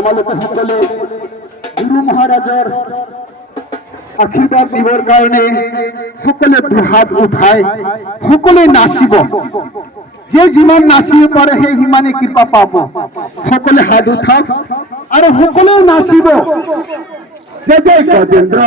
আমাদের সকলে গুরু মহারাজের আশীর্বাদ দিবৰ কাৰণে সকলে দুহাত উঠাই সকলে নাচিব যে যিমান নাচিব পাৰে সেই সিমানে কৃপা পাব সকলে হাত উঠাওক আৰু সকলে নাচিব জয় জয় গজেন্দ্র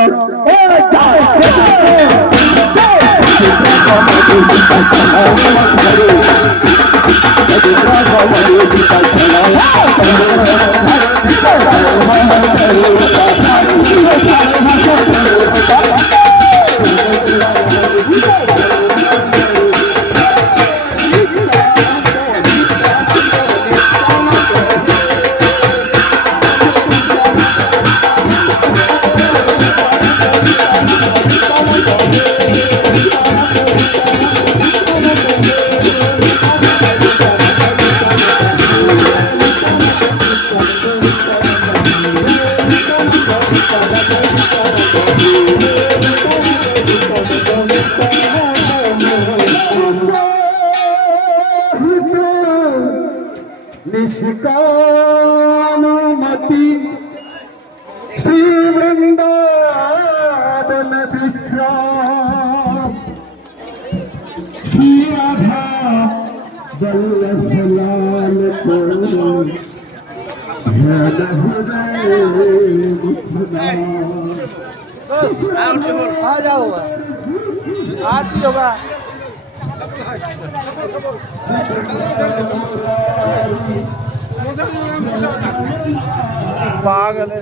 निष्कामति श्री वृंदावन विश्राम श्री राधा वल्लभ लाल को आ जाओ आरती होगा पागल है